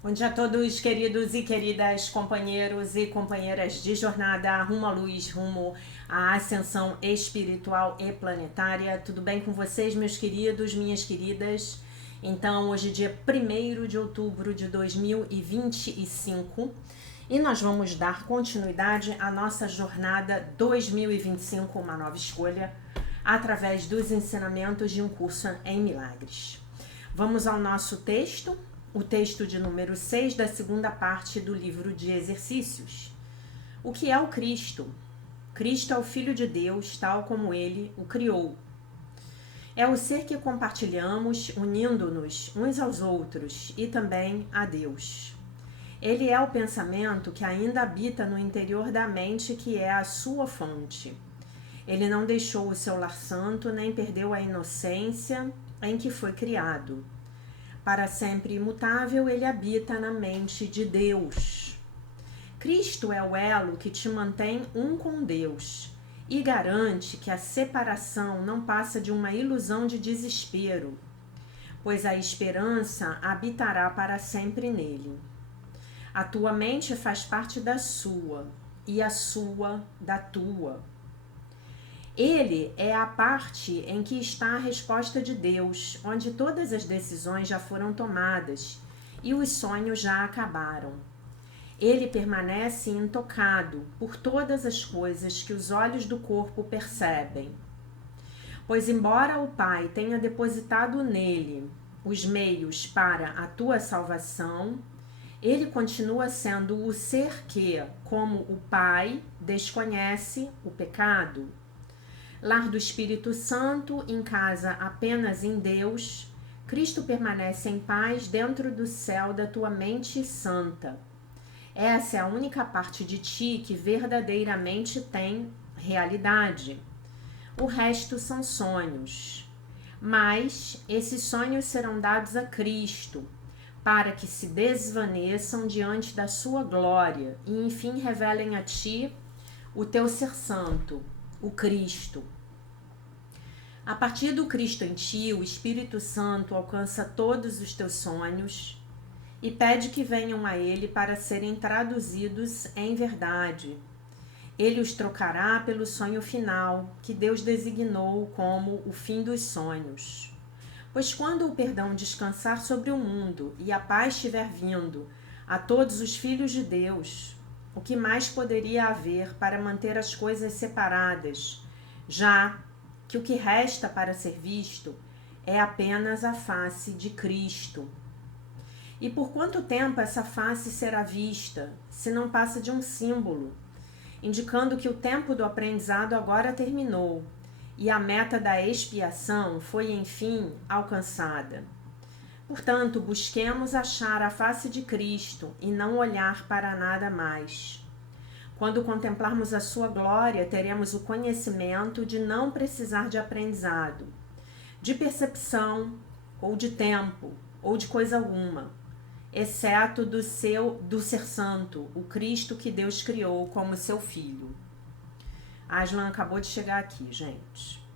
Bom dia a todos, queridos e queridas companheiros e companheiras de jornada rumo à luz, rumo à ascensão espiritual e planetária. Tudo bem com vocês, meus queridos, minhas queridas? Então, hoje é dia 1º de outubro de 2025 e nós vamos dar continuidade à nossa jornada 2025, uma nova escolha, através dos ensinamentos de um curso em milagres. Vamos ao nosso texto. O texto de número 6 da segunda parte do livro de exercícios. O que é o Cristo? Cristo é o Filho de Deus, tal como Ele o criou. É o ser que compartilhamos, unindo-nos uns aos outros e também a Deus. Ele é o pensamento que ainda habita no interior da mente, que é a sua fonte. Ele não deixou o seu lar santo, nem perdeu a inocência em que foi criado. Para sempre imutável, ele habita na mente de Deus. Cristo é o elo que te mantém um com Deus e garante que a separação não passa de uma ilusão de desespero, pois a esperança habitará para sempre nele. A tua mente faz parte da sua e a sua da tua. Ele é a parte em que está a resposta de Deus, onde todas as decisões já foram tomadas e os sonhos já acabaram. Ele permanece intocado por todas as coisas que os olhos do corpo percebem. Pois, embora o Pai tenha depositado nele os meios para a tua salvação, ele continua sendo o ser que, como o Pai, desconhece o pecado. Lar do Espírito Santo, em casa apenas em Deus, Cristo permanece em paz dentro do céu da tua mente santa. Essa é a única parte de ti que verdadeiramente tem realidade. O resto são sonhos. Mas esses sonhos serão dados a Cristo, para que se desvaneçam diante da sua glória e enfim revelem a ti o teu ser santo, o Cristo. A partir do Cristo em ti, o Espírito Santo alcança todos os teus sonhos e pede que venham a ele para serem traduzidos em verdade. Ele os trocará pelo sonho final, que Deus designou como o fim dos sonhos. Pois quando o perdão descansar sobre o mundo e a paz estiver vindo a todos os filhos de Deus, o que mais poderia haver para manter as coisas separadas, já que o que resta para ser visto é apenas a face de Cristo? E por quanto tempo essa face será vista, se não passa de um símbolo, indicando que o tempo do aprendizado agora terminou e a meta da expiação foi, enfim, alcançada? Portanto, busquemos achar a face de Cristo e não olhar para nada mais. Quando contemplarmos a sua glória, teremos o conhecimento de não precisar de aprendizado, de percepção, ou de tempo, ou de coisa alguma, exceto do ser santo, o Cristo que Deus criou como seu Filho. Aslan acabou de chegar aqui, gente.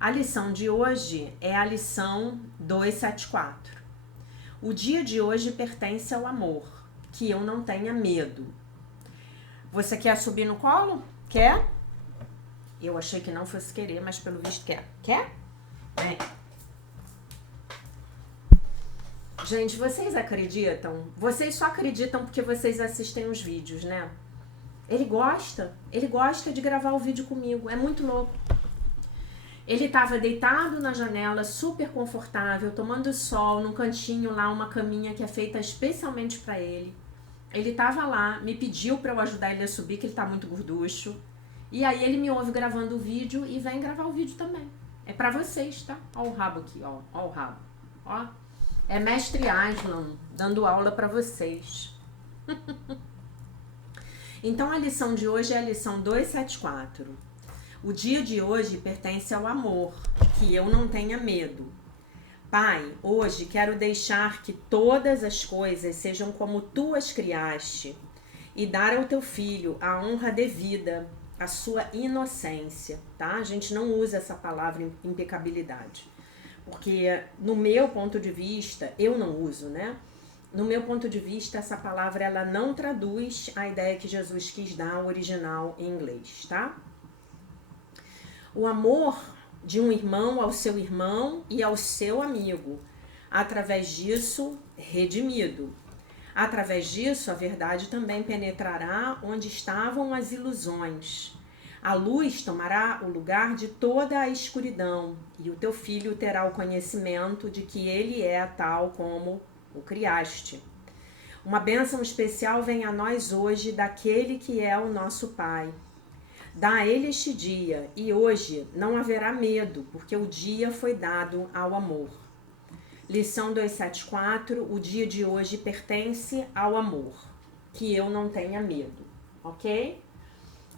A lição de hoje é a lição 274. O dia de hoje pertence ao amor, que eu não tenha medo. Você quer subir no colo? Quer? Eu achei que não fosse querer, mas pelo visto quer. Quer? Vem. Gente, vocês acreditam? Vocês só acreditam porque vocês assistem os vídeos, né? Ele gosta de gravar o vídeo comigo, é muito louco. Ele estava deitado na janela, super confortável, tomando sol, num cantinho lá, uma caminha que é feita especialmente para ele. Ele estava lá, me pediu para eu ajudar ele a subir, que ele tá muito gorducho. E aí ele me ouve gravando o vídeo e vem gravar o vídeo também. É para vocês, tá? Ó o rabo aqui, ó o rabo. Ó. É Mestre Aslan dando aula para vocês. Então a lição de hoje é a lição 274. O dia de hoje pertence ao amor, que eu não tenha medo. Pai, hoje quero deixar que todas as coisas sejam como tu as criaste e dar ao teu filho a honra devida, a sua inocência, tá? A gente não usa essa palavra impecabilidade, porque no meu ponto de vista, eu não uso, né? no meu ponto de vista, essa palavra ela não traduz a ideia que Jesus quis dar, o original em inglês, tá? O amor de um irmão ao seu irmão e ao seu amigo. Através disso, redimido. Através disso, a verdade também penetrará onde estavam as ilusões. A luz tomará o lugar de toda a escuridão, e o teu filho terá o conhecimento de que ele é tal como o criaste. Uma bênção especial vem a nós hoje daquele que é o nosso Pai. Dá a ele este dia, e hoje não haverá medo, porque o dia foi dado ao amor. Lição 274, o dia de hoje pertence ao amor, que eu não tenha medo, ok?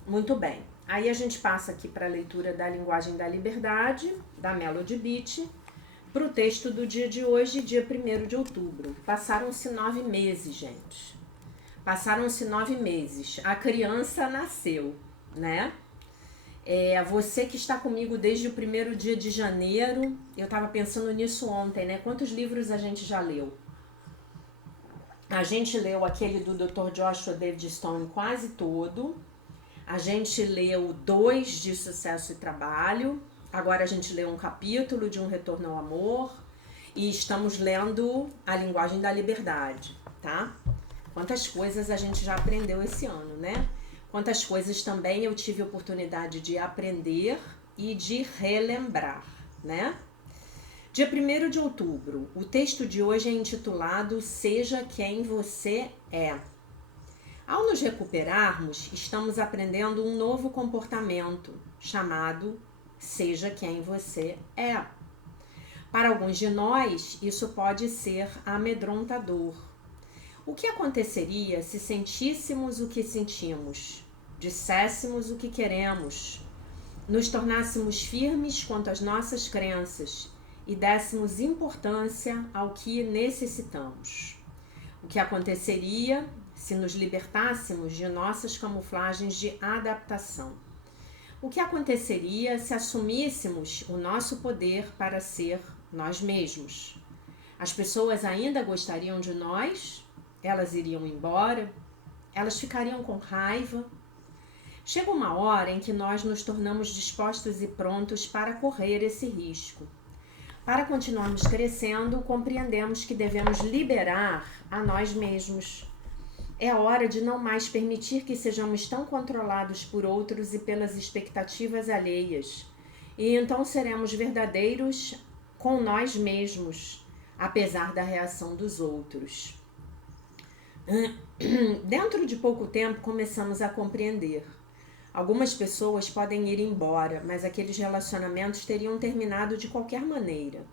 Muito bem. Aí a gente passa aqui para a leitura da Linguagem da Liberdade, da Melody Beat, para o texto do dia de hoje, dia 1º de outubro. Passaram-se 9 meses, gente. Passaram-se 9 meses. A criança nasceu, né? Você que está comigo desde o 1º dia de janeiro, eu estava pensando nisso ontem, né? Quantos livros a gente já leu? A gente leu aquele do Dr. Joshua David Stone quase todo. A gente leu 2 de Sucesso e Trabalho. Agora a gente leu um capítulo de Um Retorno ao Amor. E estamos lendo A Linguagem da Liberdade, tá? Quantas coisas a gente já aprendeu esse ano, né? Quantas coisas também eu tive oportunidade de aprender e de relembrar, né? Dia 1º de outubro, o texto de hoje é intitulado Seja Quem Você É. Ao nos recuperarmos, estamos aprendendo um novo comportamento, chamado Seja Quem Você É. Para alguns de nós, isso pode ser amedrontador. O que aconteceria se sentíssemos o que sentimos, disséssemos o que queremos, nos tornássemos firmes quanto às nossas crenças e dessemos importância ao que necessitamos? O que aconteceria se nos libertássemos de nossas camuflagens de adaptação? O que aconteceria se assumíssemos o nosso poder para ser nós mesmos? As pessoas ainda gostariam de nós? Elas iriam embora? Elas ficariam com raiva? Chega uma hora em que nós nos tornamos dispostos e prontos para correr esse risco. Para continuarmos crescendo, compreendemos que devemos liberar a nós mesmos. É hora de não mais permitir que sejamos tão controlados por outros e pelas expectativas alheias. E então seremos verdadeiros com nós mesmos, apesar da reação dos outros. Dentro de pouco tempo começamos a compreender. Algumas pessoas podem ir embora, mas aqueles relacionamentos teriam terminado de qualquer maneira.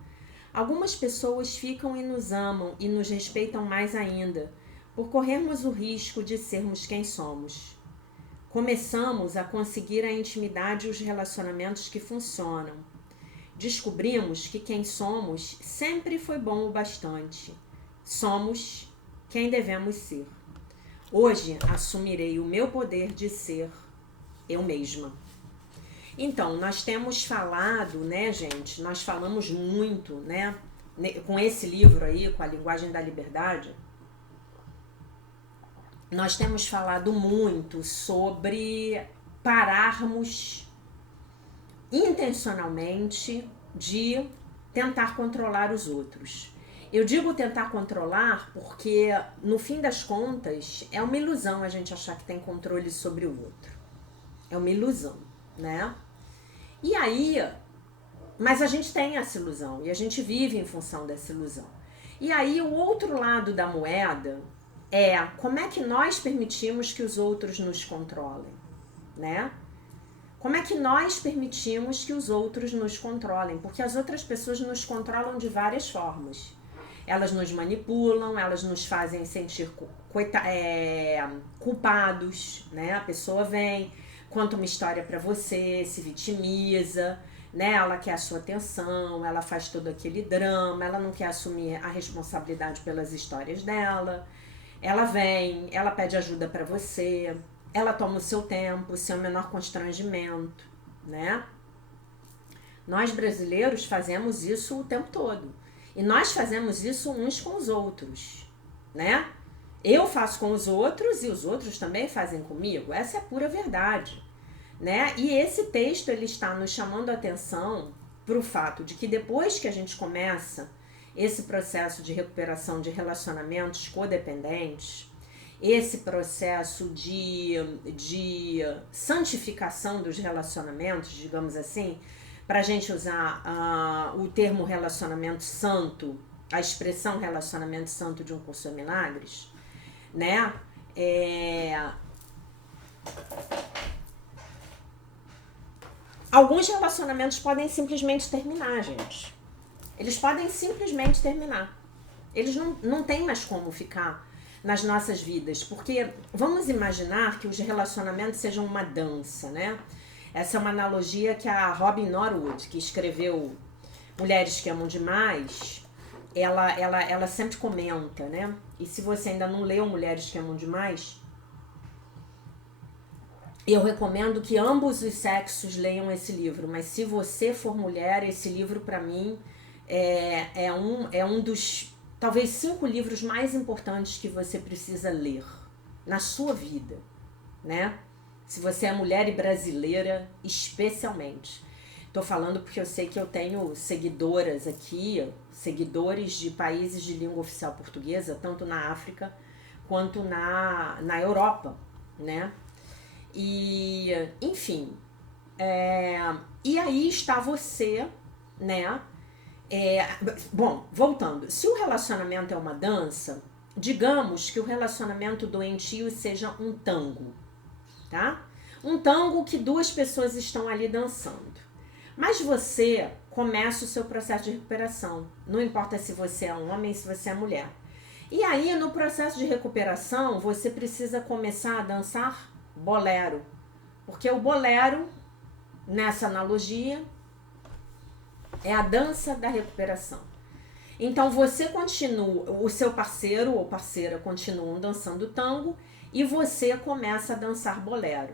Algumas pessoas ficam e nos amam e nos respeitam mais ainda, por corrermos o risco de sermos quem somos. Começamos a conseguir a intimidade e os relacionamentos que funcionam. Descobrimos que quem somos sempre foi bom o bastante. Somos quem devemos ser. Hoje assumirei o meu poder de ser eu mesma. Então, nós temos falado, né, gente? Nós falamos muito, né? Com esse livro aí, com a Linguagem da Liberdade, nós temos falado muito sobre pararmos intencionalmente de tentar controlar os outros. Eu digo tentar controlar porque, no fim das contas, é uma ilusão a gente achar que tem controle sobre o outro. É uma ilusão, né? E aí, mas a gente tem essa ilusão e a gente vive em função dessa ilusão. E aí, o outro lado da moeda é como é que nós permitimos que os outros nos controlem, né? Como é que nós permitimos que os outros nos controlem? Porque as outras pessoas nos controlam de várias formas. Elas nos manipulam, elas nos fazem sentir culpados, né? A pessoa vem, conta uma história pra você, se vitimiza, né? Ela quer a sua atenção, ela faz todo aquele drama, ela não quer assumir a responsabilidade pelas histórias dela. Ela vem, ela pede ajuda pra você, ela toma o seu tempo, o seu menor constrangimento, né? Nós brasileiros fazemos isso o tempo todo. E nós fazemos isso uns com os outros, né? Eu faço com os outros e os outros também fazem comigo. Essa é a pura verdade, né? E esse texto ele está nos chamando a atenção para o fato de que depois que a gente começa esse processo de recuperação de relacionamentos codependentes, esse processo de santificação dos relacionamentos, digamos assim, para a gente usar o termo relacionamento santo, a expressão relacionamento santo de Um Curso em Milagres, né? Alguns relacionamentos podem simplesmente terminar, gente. Eles podem simplesmente terminar. Eles não têm mais como ficar nas nossas vidas, porque vamos imaginar que os relacionamentos sejam uma dança, né? Essa é uma analogia que a Robin Norwood, que escreveu Mulheres que Amam Demais, ela sempre comenta, né? E se você ainda não leu Mulheres que Amam Demais, eu recomendo que ambos os sexos leiam esse livro, mas se você for mulher, esse livro para mim é um dos talvez 5 livros mais importantes que você precisa ler na sua vida, né? Se você é mulher e brasileira, especialmente. Tô falando porque eu sei que eu tenho seguidoras aqui, seguidores de países de língua oficial portuguesa, tanto na África quanto na Europa, né? E, enfim, e aí está você, né? Bom, voltando, se o relacionamento é uma dança, digamos que o relacionamento doentio seja um tango, tá? Um tango que 2 pessoas estão ali dançando. Mas você começa o seu processo de recuperação. Não importa se você é um homem, se você é mulher. E aí, no processo de recuperação, você precisa começar a dançar bolero. Porque o bolero, nessa analogia, é a dança da recuperação. Então você continua, o seu parceiro ou parceira continuam dançando tango e você começa a dançar bolero.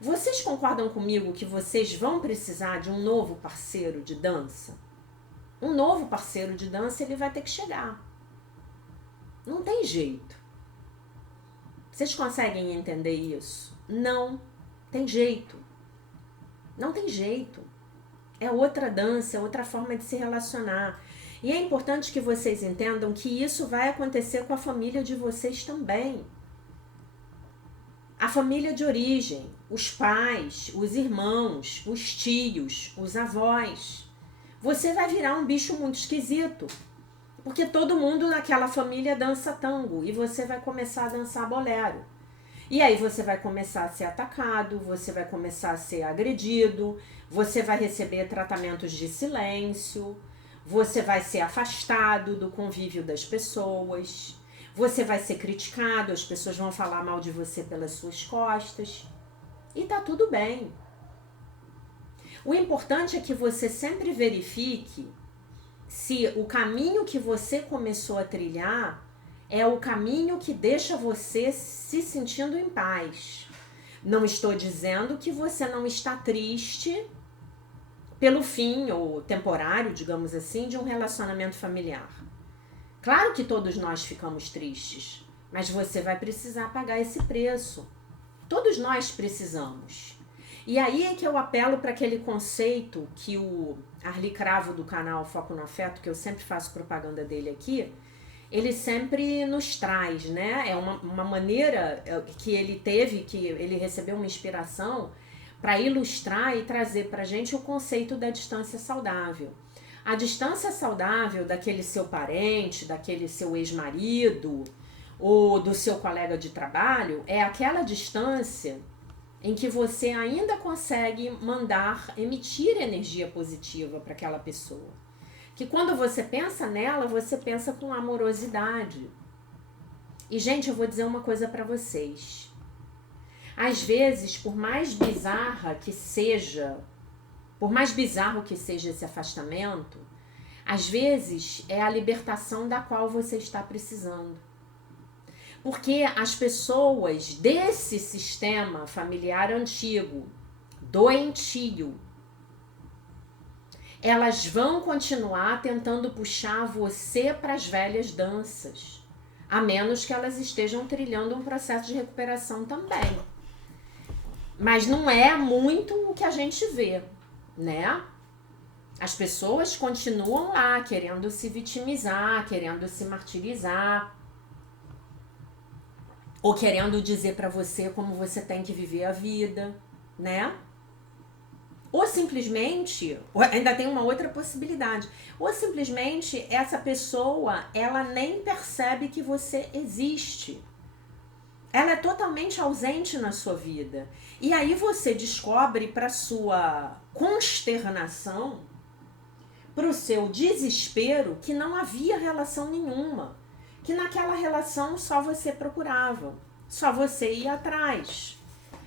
Vocês concordam comigo que vocês vão precisar de um novo parceiro de dança? Um novo parceiro de dança, ele vai ter que chegar. Não tem jeito. Vocês conseguem entender isso? Não tem jeito. Não tem jeito. É outra dança, é outra forma de se relacionar. E é importante que vocês entendam que isso vai acontecer com a família de vocês também. A família de origem, os pais, os irmãos, os tios, os avós. Você vai virar um bicho muito esquisito. Porque todo mundo naquela família dança tango e você vai começar a dançar bolero. E aí você vai começar a ser atacado, você vai começar a ser agredido, você vai receber tratamentos de silêncio, você vai ser afastado do convívio das pessoas, você vai ser criticado, as pessoas vão falar mal de você pelas suas costas. E tá tudo bem. O importante é que você sempre verifique se o caminho que você começou a trilhar é o caminho que deixa você se sentindo em paz. Não estou dizendo que você não está triste pelo fim ou temporário, digamos assim, de um relacionamento familiar. Claro que todos nós ficamos tristes, mas você vai precisar pagar esse preço. Todos nós precisamos. E aí é que eu apelo para aquele conceito que o Arli Cravo do canal Foco no Afeto, que eu sempre faço propaganda dele aqui, ele sempre nos traz, né? É uma maneira que ele teve, que ele recebeu uma inspiração para ilustrar e trazer para a gente o conceito da distância saudável. A distância saudável daquele seu parente, daquele seu ex-marido ou do seu colega de trabalho é aquela distância em que você ainda consegue emitir energia positiva para aquela pessoa. Que quando você pensa nela, você pensa com amorosidade. E, gente, eu vou dizer uma coisa para vocês. Às vezes, por mais bizarro que seja esse afastamento, às vezes é a libertação da qual você está precisando. Porque as pessoas desse sistema familiar antigo, doentio, elas vão continuar tentando puxar você para as velhas danças. a menos que elas estejam trilhando um processo de recuperação também. Mas não é muito o que a gente vê, né? As pessoas continuam lá querendo se vitimizar, querendo se martirizar, ou querendo dizer pra você como você tem que viver a vida, né? Ou simplesmente, ainda tem uma outra possibilidade, ou simplesmente essa pessoa, ela nem percebe que você existe. Ela é totalmente ausente na sua vida. E aí você descobre, para sua consternação, para o seu desespero, que não havia relação nenhuma. Que naquela relação só você procurava, só você ia atrás,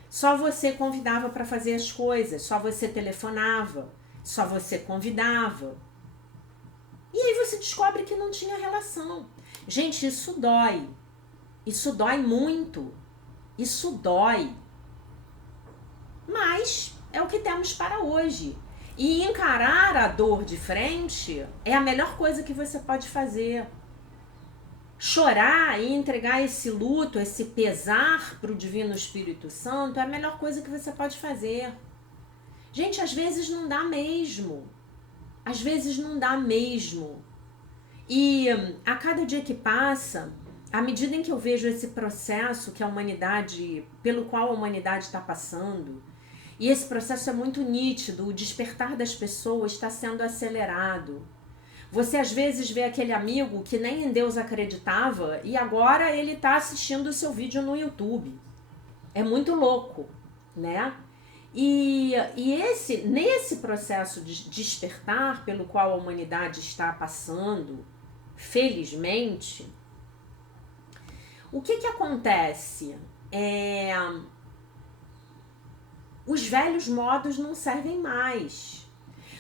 só você convidava para fazer as coisas, só você telefonava, só você convidava. E aí você descobre que não tinha relação. Gente, isso dói. Isso dói muito. Isso dói. Mas é o que temos para hoje. E encarar a dor de frente é a melhor coisa que você pode fazer. Chorar e entregar esse luto, esse pesar para o Divino Espírito Santo é a melhor coisa que você pode fazer. Gente, às vezes não dá mesmo. Às vezes não dá mesmo. E a cada dia que passa, à medida em que eu vejo esse processo que a humanidade, pelo qual a humanidade está passando, e esse processo é muito nítido, o despertar das pessoas está sendo acelerado. Você às vezes vê aquele amigo que nem em Deus acreditava e agora ele está assistindo o seu vídeo no YouTube. É muito louco, né? E nesse processo de despertar pelo qual a humanidade está passando, felizmente, o que acontece? Os velhos modos não servem mais.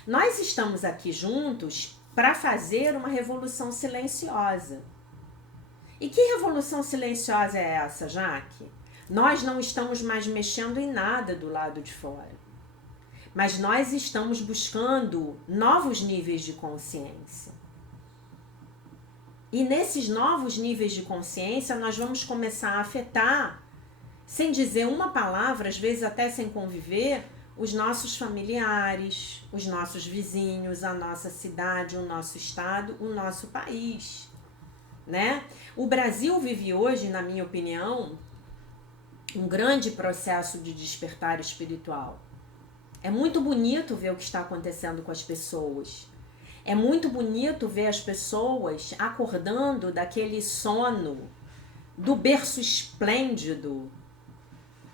Nós estamos aqui juntos para fazer uma revolução silenciosa. E que revolução silenciosa é essa, Jaque? Nós não estamos mais mexendo em nada do lado de fora. Mas nós estamos buscando novos níveis de consciência. E nesses novos níveis de consciência, nós vamos começar a afetar, sem dizer uma palavra, às vezes até sem conviver, os nossos familiares, os nossos vizinhos, a nossa cidade, o nosso estado, o nosso país, né? O Brasil vive hoje, na minha opinião, um grande processo de despertar espiritual. É muito bonito ver o que está acontecendo com as pessoas. É muito bonito ver as pessoas acordando daquele sono, do berço esplêndido,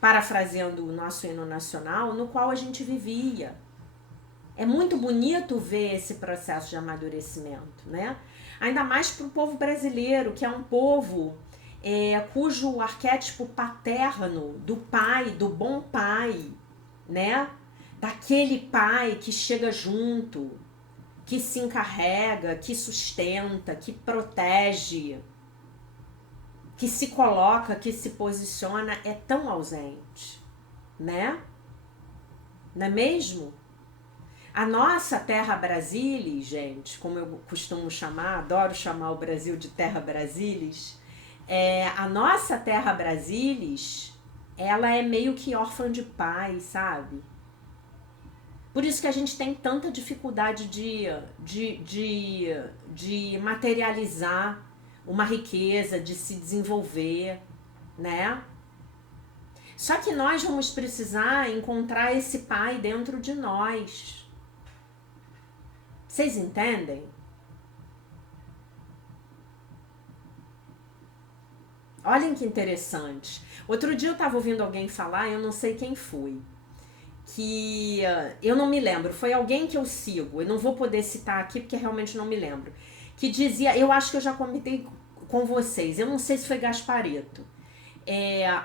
parafraseando o nosso hino nacional, no qual a gente vivia. É muito bonito ver esse processo de amadurecimento, né? Ainda mais para o povo brasileiro, que é um povo cujo arquétipo paterno do pai, do bom pai, né? Daquele pai que chega junto, que se encarrega, que sustenta, que protege, que se coloca, que se posiciona, é tão ausente, né? Não é mesmo? A nossa terra Brasilis, gente, como eu costumo chamar, adoro chamar o Brasil de terra Brasilis, a nossa terra Brasilis, ela é meio que órfã de pai, sabe? Por isso que a gente tem tanta dificuldade de materializar uma riqueza, de se desenvolver, né? Só que nós vamos precisar encontrar esse pai dentro de nós. Vocês entendem? Olhem que interessante. Outro dia eu estava ouvindo alguém falar, eu não sei quem foi, que eu não me lembro, foi alguém que eu sigo, eu não vou poder citar aqui porque realmente não me lembro, que dizia, eu acho que eu já comentei com vocês, eu não sei se foi Gaspareto,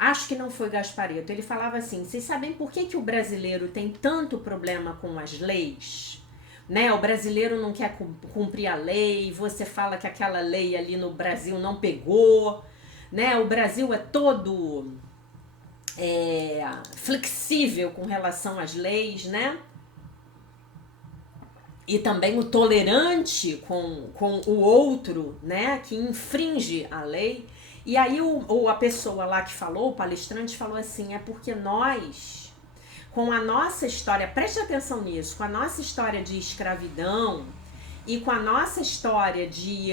acho que não foi Gaspareto, ele falava assim, vocês sabem por que o brasileiro tem tanto problema com as leis? Né? O brasileiro não quer cumprir a lei, você fala que aquela lei ali no Brasil não pegou, né? O Brasil é todo flexível com relação às leis, né? E também o tolerante com o outro, né? Que infringe a lei. E aí a pessoa lá que falou, o palestrante falou assim, é porque nós, com a nossa história, preste atenção nisso, com a nossa história de escravidão e com a nossa história de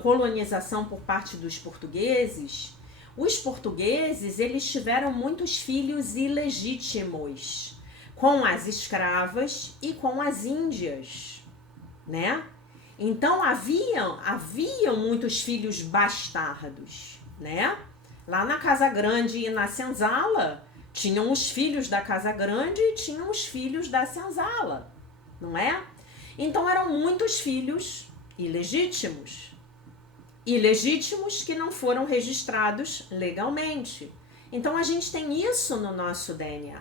colonização por parte dos portugueses, os portugueses, eles tiveram muitos filhos ilegítimos com as escravas e com as índias, né? Então haviam muitos filhos bastardos, né? Lá na Casa Grande e na Senzala, tinham os filhos da Casa Grande e tinham os filhos da Senzala, não é? Então eram muitos filhos ilegítimos. Ilegítimos que não foram registrados legalmente. Então a gente tem isso no nosso DNA.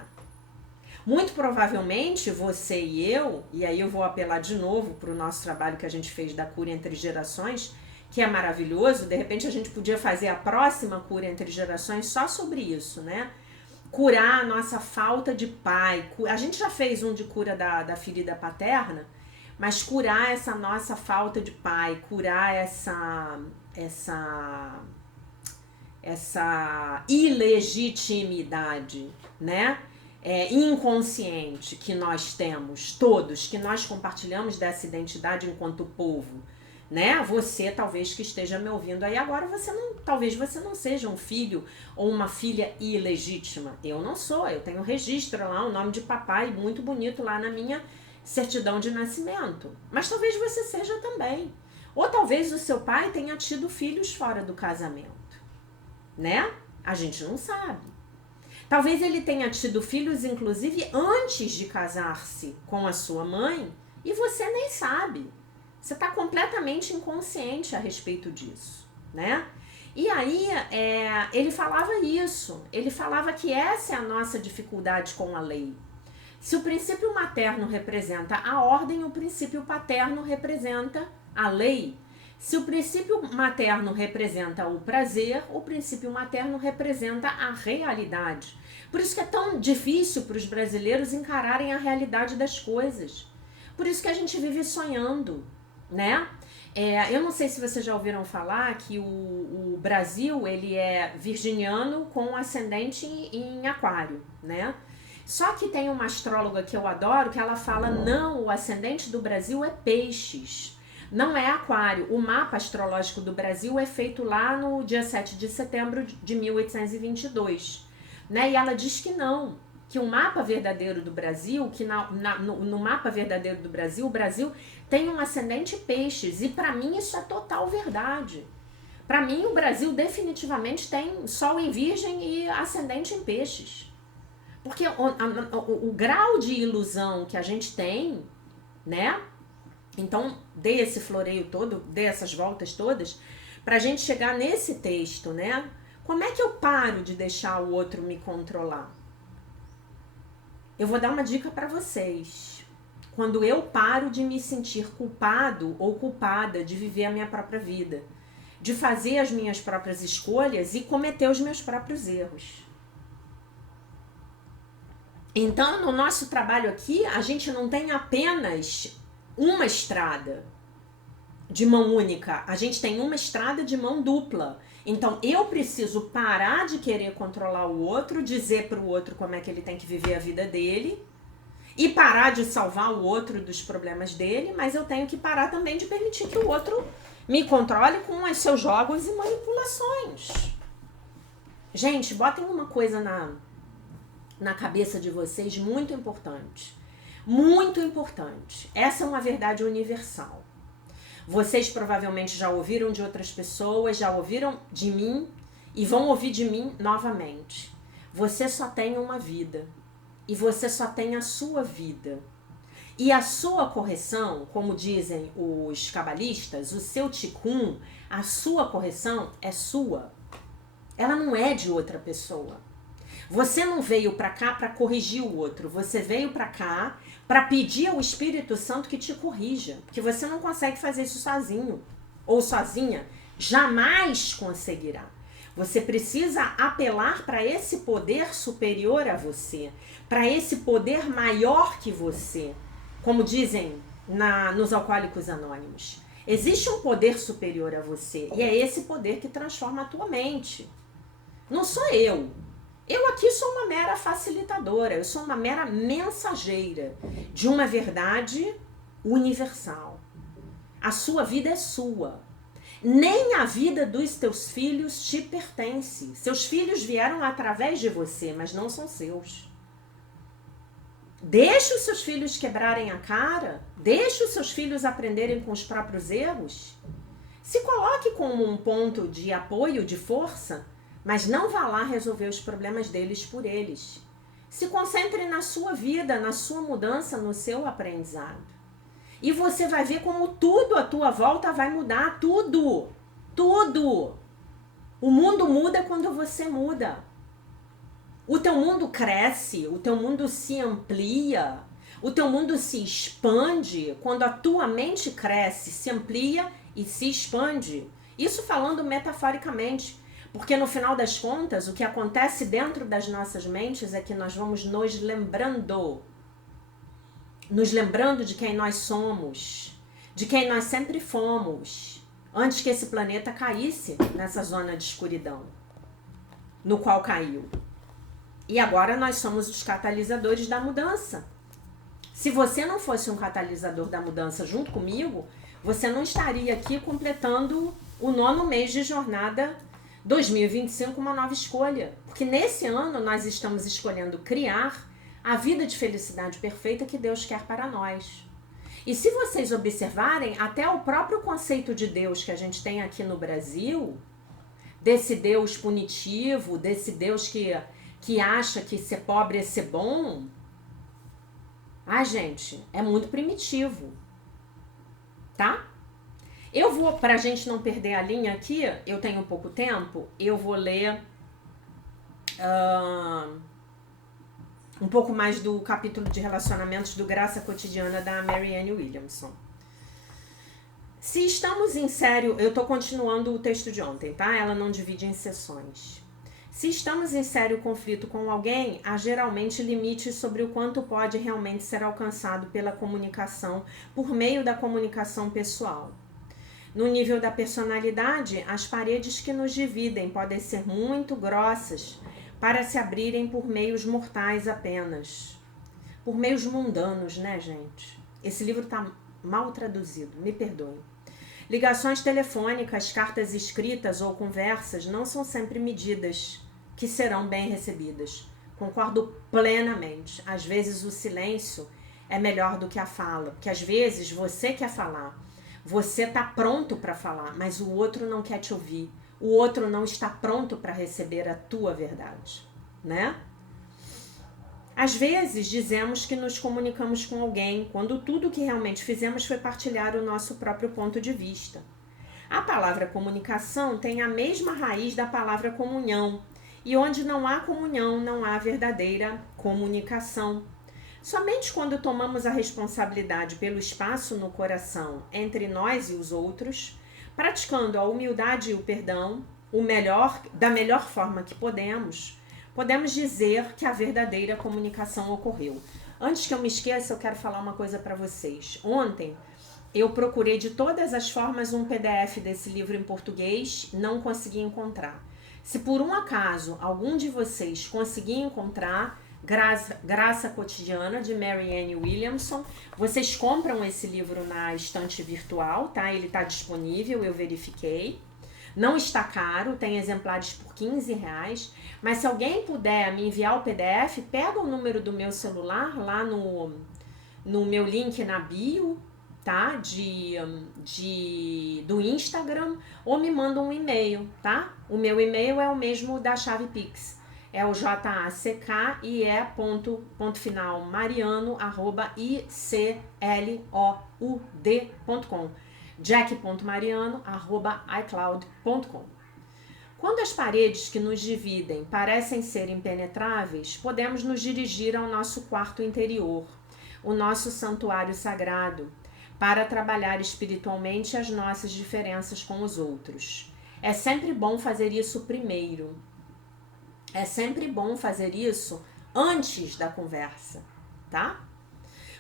Muito provavelmente você e eu, e aí eu vou apelar de novo para o nosso trabalho que a gente fez da cura entre gerações, que é maravilhoso, de repente a gente podia fazer a próxima cura entre gerações só sobre isso, né? Curar a nossa falta de pai. A gente já fez um de cura da ferida paterna, mas curar essa nossa falta de pai, curar essa ilegitimidade, né? Inconsciente que nós temos, todos, que nós compartilhamos dessa identidade enquanto povo, né? Você talvez que esteja me ouvindo aí agora, talvez você não seja um filho ou uma filha ilegítima. Eu não sou, eu tenho registro lá, o nome de papai muito bonito lá na minha certidão de nascimento. Mas talvez você seja também. Ou talvez o seu pai tenha tido filhos fora do casamento, né? A gente não sabe. Talvez ele tenha tido filhos, inclusive, antes de casar-se com a sua mãe e você nem sabe. Você está completamente inconsciente a respeito disso, né? E aí, ele falava isso. Ele falava que essa é a nossa dificuldade com a lei. Se o princípio materno representa a ordem, o princípio paterno representa a lei. Se o princípio materno representa o prazer, o princípio materno representa a realidade. Por isso que é tão difícil para os brasileiros encararem a realidade das coisas. Por isso que a gente vive sonhando, né? Eu não sei se vocês já ouviram falar que o Brasil, ele é virginiano com ascendente em aquário, né? Só que tem uma astróloga que eu adoro, que ela fala, não, o ascendente do Brasil é peixes. Não é aquário. O mapa astrológico do Brasil é feito lá no dia 7 de setembro de 1822. Né? E ela diz que não, que o mapa verdadeiro do Brasil, que no mapa verdadeiro do Brasil, o Brasil tem um ascendente peixes. E para mim isso é total verdade. Para mim o Brasil definitivamente tem sol em virgem e ascendente em peixes. Porque o grau de ilusão que a gente tem, né? Então, dei esse floreio todo, dei essas voltas todas, pra gente chegar nesse texto, né? Como é que eu paro de deixar o outro me controlar? Eu vou dar uma dica pra vocês. Quando eu paro de me sentir culpado ou culpada de viver a minha própria vida, de fazer as minhas próprias escolhas e cometer os meus próprios erros. Então, no nosso trabalho aqui, a gente não tem apenas uma estrada de mão única, a gente tem uma estrada de mão dupla. Então eu preciso parar de querer controlar o outro, dizer para o outro como é que ele tem que viver a vida dele e parar de salvar o outro dos problemas dele, mas eu tenho que parar também de permitir que o outro me controle com os seus jogos e manipulações. Gente, botem uma coisa na cabeça de vocês muito importante. Muito importante. Essa é uma verdade universal. Vocês provavelmente já ouviram de outras pessoas, já ouviram de mim e vão ouvir de mim novamente. Você só tem uma vida e você só tem a sua vida. E a sua correção, como dizem os cabalistas, o seu tikkun, a sua correção é sua. Ela não é de outra pessoa. Você não veio para cá para corrigir o outro, você veio para cá para pedir ao Espírito Santo que te corrija, porque você não consegue fazer isso sozinho ou sozinha, jamais conseguirá. Você precisa apelar para esse poder superior a você, para esse poder maior que você, como dizem nos Alcoólicos Anônimos. Existe um poder superior a você e é esse poder que transforma a tua mente. Não sou eu. Eu aqui sou uma mera facilitadora, eu sou uma mera mensageira de uma verdade universal. A sua vida é sua. Nem a vida dos teus filhos te pertence. Seus filhos vieram através de você, mas não são seus. Deixe os seus filhos quebrarem a cara. Deixe os seus filhos aprenderem com os próprios erros. Se coloque como um ponto de apoio, de força, mas não vá lá resolver os problemas deles por eles. Se concentre na sua vida, na sua mudança, no seu aprendizado. E você vai ver como tudo à tua volta vai mudar, tudo. Tudo. O mundo muda quando você muda. O teu mundo cresce, o teu mundo se amplia, o teu mundo se expande quando a tua mente cresce, se amplia e se expande. Isso falando metaforicamente, porque no final das contas, o que acontece dentro das nossas mentes é que nós vamos nos lembrando de quem nós somos, de quem nós sempre fomos, antes que esse planeta caísse nessa zona de escuridão, no qual caiu. E agora nós somos os catalisadores da mudança. Se você não fosse um catalisador da mudança junto comigo, você não estaria aqui completando o 9º mês de jornada 2025, uma nova escolha. Porque nesse ano nós estamos escolhendo criar a vida de felicidade perfeita que Deus quer para nós. E se vocês observarem, até o próprio conceito de Deus que a gente tem aqui no Brasil, desse Deus punitivo, desse Deus que acha que ser pobre é ser bom, gente, é muito primitivo, tá? Eu vou, pra gente não perder a linha aqui, eu tenho pouco tempo, eu vou ler um pouco mais do capítulo de relacionamentos do Graça Cotidiana da Marianne Williamson. Se estamos em sério, eu tô continuando o texto de ontem, tá? Ela não divide em sessões. Se estamos em sério conflito com alguém, há geralmente limites sobre o quanto pode realmente ser alcançado pela comunicação, por meio da comunicação pessoal. No nível da personalidade, as paredes que nos dividem podem ser muito grossas para se abrirem por meios mortais apenas. Por meios mundanos, né, gente? Esse livro tá mal traduzido, me perdoem. Ligações telefônicas, cartas escritas ou conversas não são sempre medidas que serão bem recebidas. Concordo plenamente. Às vezes o silêncio é melhor do que a fala, porque às vezes você quer falar, você está pronto para falar, mas o outro não quer te ouvir, o outro não está pronto para receber a tua verdade, né? Às vezes dizemos que nos comunicamos com alguém, quando tudo o que realmente fizemos foi partilhar o nosso próprio ponto de vista. A palavra comunicação tem a mesma raiz da palavra comunhão, e onde não há comunhão, não há verdadeira comunicação. Somente quando tomamos a responsabilidade pelo espaço no coração entre nós e os outros, praticando a humildade e o perdão, da melhor forma que podemos dizer que a verdadeira comunicação ocorreu. Antes que eu me esqueça, eu quero falar uma coisa para vocês. Ontem eu procurei de todas as formas um PDF desse livro em português, não consegui encontrar. Se por um acaso algum de vocês conseguir encontrar Graça Cotidiana, de Marianne Williamson, vocês compram esse livro na estante virtual, tá? Ele está disponível, eu verifiquei. Não está caro, tem exemplares por R$15, mas se alguém puder me enviar o PDF, pega o número do meu celular lá no meu link na bio, tá? Do Instagram, ou me manda um e-mail, tá? O meu e-mail é o mesmo da chave Pix. É o jackmariano@icloud.com. jack.mariano@icloud.com. Quando as paredes que nos dividem parecem ser impenetráveis, podemos nos dirigir ao nosso quarto interior, o nosso santuário sagrado, para trabalhar espiritualmente as nossas diferenças com os outros. É sempre bom fazer isso primeiro. É sempre bom fazer isso antes da conversa, tá?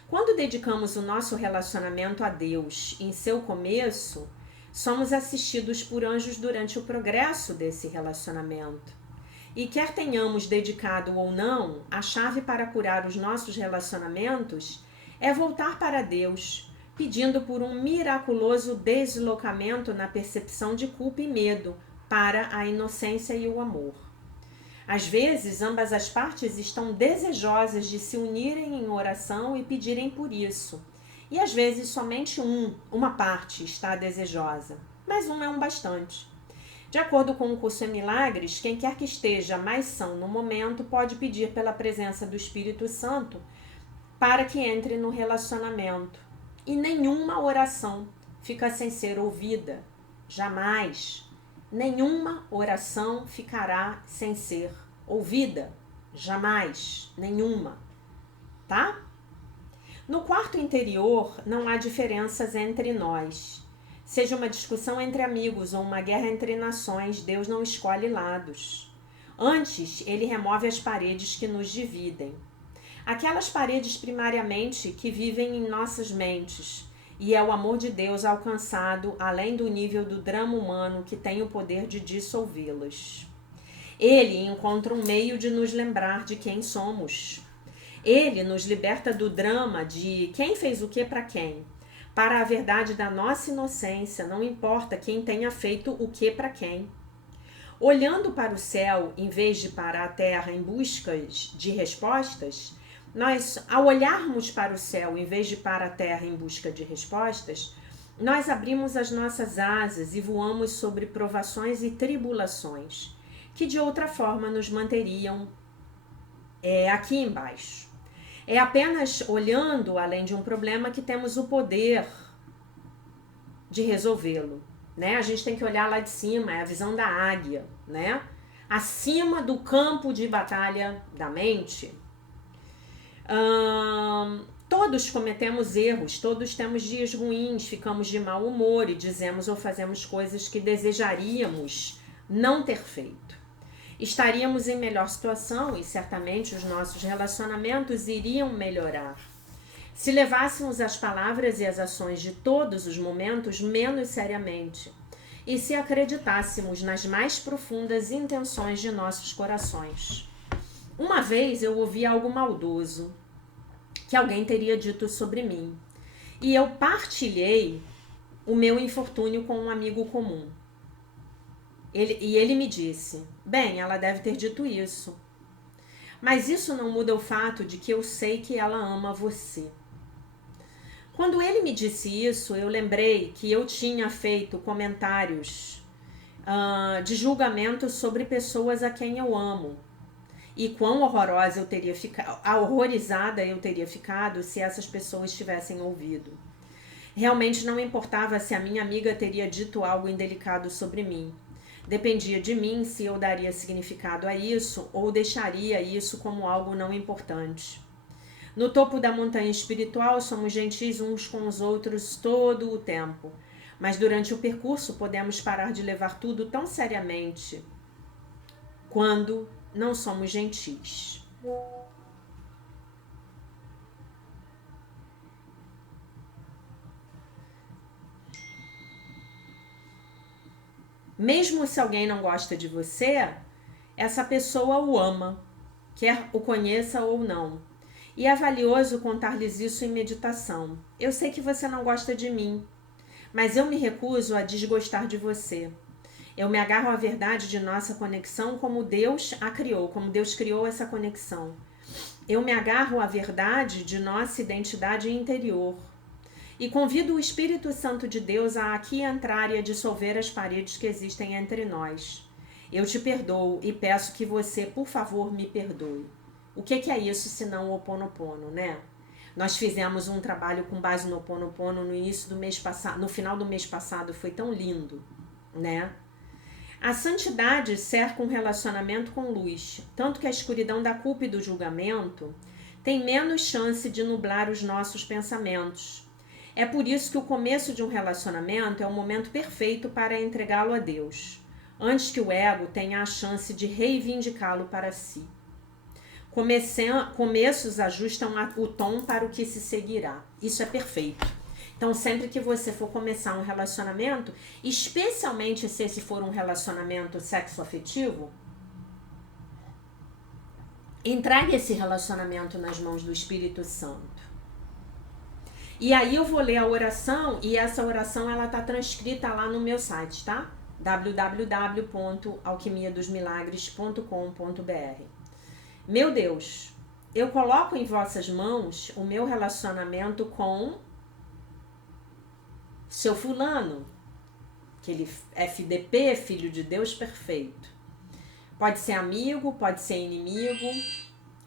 Quando dedicamos o nosso relacionamento a Deus em seu começo, somos assistidos por anjos durante o progresso desse relacionamento. E quer tenhamos dedicado ou não, a chave para curar os nossos relacionamentos é voltar para Deus, pedindo por um miraculoso deslocamento na percepção de culpa e medo para a inocência e o amor. Às vezes, ambas as partes estão desejosas de se unirem em oração e pedirem por isso. E às vezes somente uma parte está desejosa, mas um é um bastante. De acordo com o curso em Milagres, quem quer que esteja mais são no momento pode pedir pela presença do Espírito Santo para que entre no relacionamento. E nenhuma oração fica sem ser ouvida. Jamais. Nenhuma oração ficará sem ser ouvida. Jamais. Nenhuma. Tá? No quarto interior, não há diferenças entre nós. Seja uma discussão entre amigos ou uma guerra entre nações, Deus não escolhe lados. Antes, ele remove as paredes que nos dividem. Aquelas paredes primariamente que vivem em nossas mentes, e é o amor de Deus alcançado além do nível do drama humano que tem o poder de dissolvê-las. Ele encontra um meio de nos lembrar de quem somos. Ele nos liberta do drama de quem fez o que para quem. Para a verdade da nossa inocência, não importa quem tenha feito o que para quem. Olhando para o céu, em vez de para a terra em busca de respostas, nós, ao olharmos para o céu, em vez de para a terra em busca de respostas, nós abrimos as nossas asas e voamos sobre provações e tribulações, que de outra forma nos manteriam aqui embaixo. É apenas olhando além de um problema que temos o poder de resolvê-lo, né? A gente tem que olhar lá de cima, é a visão da águia, né? Acima do campo de batalha da mente. Todos cometemos erros, todos temos dias ruins, ficamos de mau humor e dizemos ou fazemos coisas que desejaríamos não ter feito. Estaríamos em melhor situação e certamente os nossos relacionamentos iriam melhorar. Se levássemos as palavras e as ações de todos os momentos menos seriamente e se acreditássemos nas mais profundas intenções de nossos corações. Uma vez eu ouvi algo maldoso que alguém teria dito sobre mim e eu partilhei o meu infortúnio com um amigo comum. Ele me disse, bem, ela deve ter dito isso. Mas isso não muda o fato de que eu sei que ela ama você. Quando ele me disse isso, eu lembrei que eu tinha feito comentários de julgamento sobre pessoas a quem eu amo. E quão horrorosa eu teria ficado, horrorizada eu teria ficado se essas pessoas tivessem ouvido. Realmente não importava se a minha amiga teria dito algo indelicado sobre mim. Dependia de mim se eu daria significado a isso ou deixaria isso como algo não importante. No topo da montanha espiritual, somos gentis uns com os outros todo o tempo, mas durante o percurso podemos parar de levar tudo tão seriamente quando não somos gentis. Mesmo se alguém não gosta de você, essa pessoa o ama, quer o conheça ou não. E é valioso contar-lhes isso em meditação. Eu sei que você não gosta de mim, mas eu me recuso a desgostar de você. Eu me agarro à verdade de nossa conexão como Deus a criou, como Deus criou essa conexão. Eu me agarro à verdade de nossa identidade interior. E convido o Espírito Santo de Deus a aqui entrar e a dissolver as paredes que existem entre nós. Eu te perdoo e peço que você, por favor, me perdoe. O que é isso senão o Ho Oponopono, né? Nós fizemos um trabalho com base no Ho Oponopono no início do mês passado, no final do mês passado, foi tão lindo, né? A santidade cerca um relacionamento com luz, tanto que a escuridão da culpa e do julgamento tem menos chance de nublar os nossos pensamentos. É por isso que o começo de um relacionamento é o momento perfeito para entregá-lo a Deus, antes que o ego tenha a chance de reivindicá-lo para si. Começos ajustam o tom para o que se seguirá. Isso é perfeito. Então, sempre que você for começar um relacionamento, especialmente se esse for um relacionamento sexoafetivo, entregue esse relacionamento nas mãos do Espírito Santo. E aí eu vou ler a oração, e essa oração ela tá transcrita lá no meu site, tá? www.alquimiadosmilagres.com.br. Meu Deus, eu coloco em vossas mãos o meu relacionamento com seu fulano, aquele FDP, filho de Deus perfeito. Pode ser amigo, pode ser inimigo,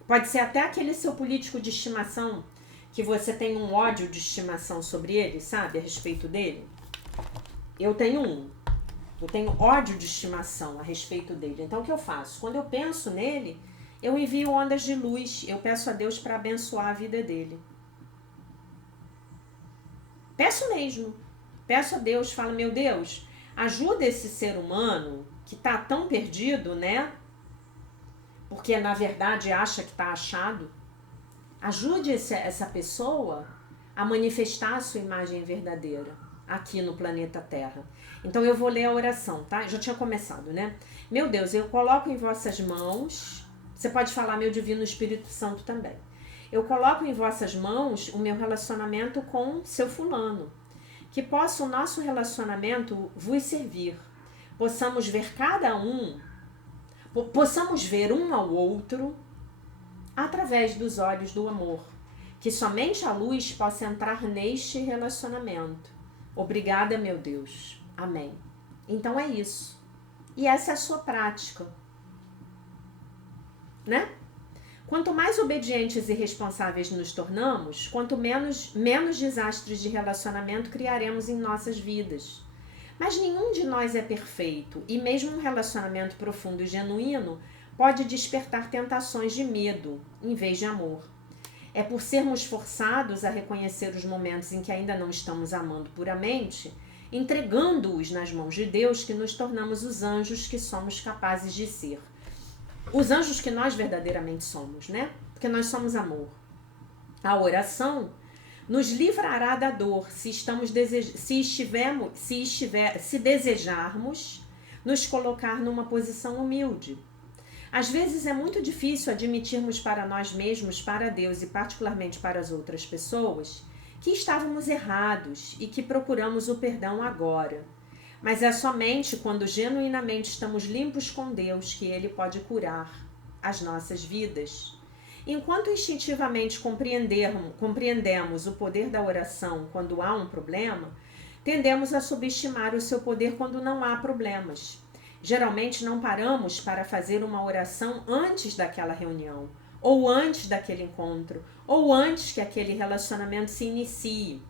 pode ser até aquele seu político de estimação, que você tem um ódio de estimação sobre ele, sabe, a respeito dele. Eu tenho ódio de estimação a respeito dele. Então o que eu faço? Quando eu penso nele, eu envio ondas de luz, eu peço a Deus para abençoar a vida dele. Peço mesmo. Peço a Deus, falo, meu Deus, ajuda esse ser humano que tá tão perdido, né? Porque na verdade acha que tá achado. Ajude essa pessoa a manifestar a sua imagem verdadeira aqui no planeta Terra. Então eu vou ler a oração, tá? Eu já tinha começado, né? Meu Deus, eu coloco em vossas mãos, você pode falar meu Divino Espírito Santo também. Eu coloco em vossas mãos o meu relacionamento com seu fulano. Que possa o nosso relacionamento vos servir. Possamos ver um ao outro através dos olhos do amor. Que somente a luz possa entrar neste relacionamento. Obrigada, meu Deus. Amém. Então é isso. E essa é a sua prática. Né? Quanto mais obedientes e responsáveis nos tornamos, quanto menos desastres de relacionamento criaremos em nossas vidas. Mas nenhum de nós é perfeito, e mesmo um relacionamento profundo e genuíno pode despertar tentações de medo, em vez de amor. É por sermos forçados a reconhecer os momentos em que ainda não estamos amando puramente, entregando-os nas mãos de Deus, que nos tornamos os anjos que somos capazes de ser. Os anjos que nós verdadeiramente somos, né? Porque nós somos amor. A oração nos livrará da dor se desejarmos nos colocar numa posição humilde. Às vezes é muito difícil admitirmos para nós mesmos, para Deus e particularmente para as outras pessoas, que estávamos errados e que procuramos o perdão agora. Mas é somente quando genuinamente estamos limpos com Deus que Ele pode curar as nossas vidas. Enquanto instintivamente compreendemos o poder da oração quando há um problema, tendemos a subestimar o seu poder quando não há problemas. Geralmente não paramos para fazer uma oração antes daquela reunião, ou antes daquele encontro, ou antes que aquele relacionamento se inicie.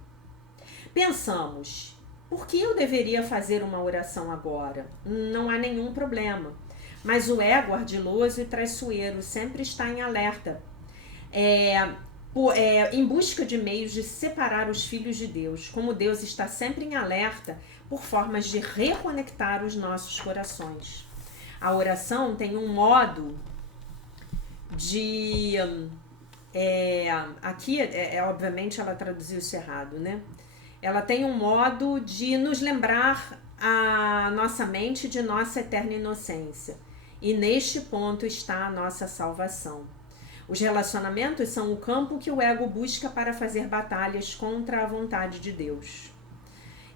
Pensamos: por que eu deveria fazer uma oração agora? Não há nenhum problema. Mas o ego ardiloso e traiçoeiro sempre está em alerta, em busca de meios de separar os filhos de Deus, como Deus está sempre em alerta por formas de reconectar os nossos corações. A oração tem um modo de... aqui, obviamente, ela traduziu isso errado, né? Ela tem um modo de nos lembrar a nossa mente de nossa eterna inocência. E neste ponto está a nossa salvação. Os relacionamentos são o campo que o ego busca para fazer batalhas contra a vontade de Deus.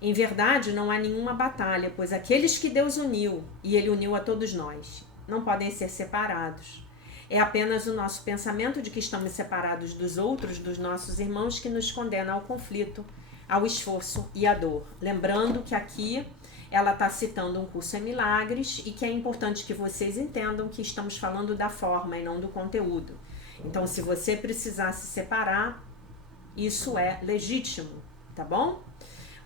Em verdade, não há nenhuma batalha, pois aqueles que Deus uniu, e Ele uniu a todos nós, não podem ser separados. É apenas o nosso pensamento de que estamos separados dos outros, dos nossos irmãos, que nos condena ao conflito, ao esforço e à dor. Lembrando que aqui ela está citando um curso em milagres e que é importante que vocês entendam que estamos falando da forma e não do conteúdo. Então, se você precisar se separar, isso é legítimo, tá bom?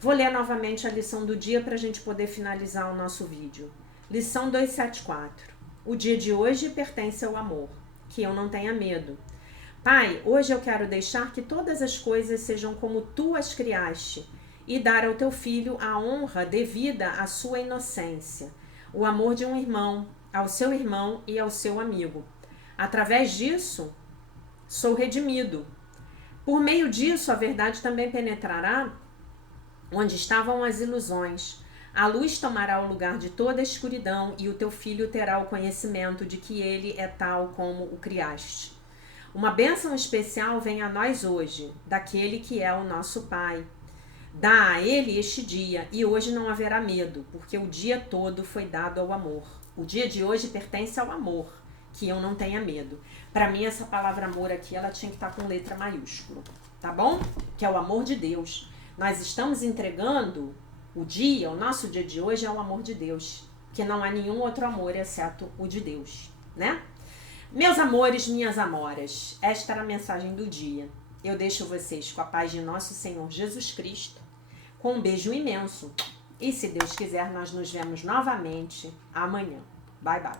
Vou ler novamente a lição do dia para a gente poder finalizar o nosso vídeo. Lição 274. O dia de hoje pertence ao amor, que eu não tenha medo. Pai, hoje eu quero deixar que todas as coisas sejam como tu as criaste e dar ao teu filho a honra devida à sua inocência, o amor de um irmão, ao seu irmão e ao seu amigo. Através disso, sou redimido. Por meio disso, a verdade também penetrará onde estavam as ilusões. A luz tomará o lugar de toda a escuridão e o teu filho terá o conhecimento de que ele é tal como o criaste. Uma bênção especial vem a nós hoje, daquele que é o nosso Pai. Dá a ele este dia, e hoje não haverá medo, porque o dia todo foi dado ao amor. O dia de hoje pertence ao amor, que eu não tenha medo. Para mim, essa palavra amor aqui, ela tinha que estar com letra maiúscula, tá bom? Que é o amor de Deus. Nós estamos entregando o dia, o nosso dia de hoje é o amor de Deus, que não há nenhum outro amor exceto o de Deus, né? Meus amores, minhas amoras, esta era a mensagem do dia. Eu deixo vocês com a paz de nosso Senhor Jesus Cristo, com um beijo imenso. E se Deus quiser, nós nos vemos novamente amanhã. Bye, bye.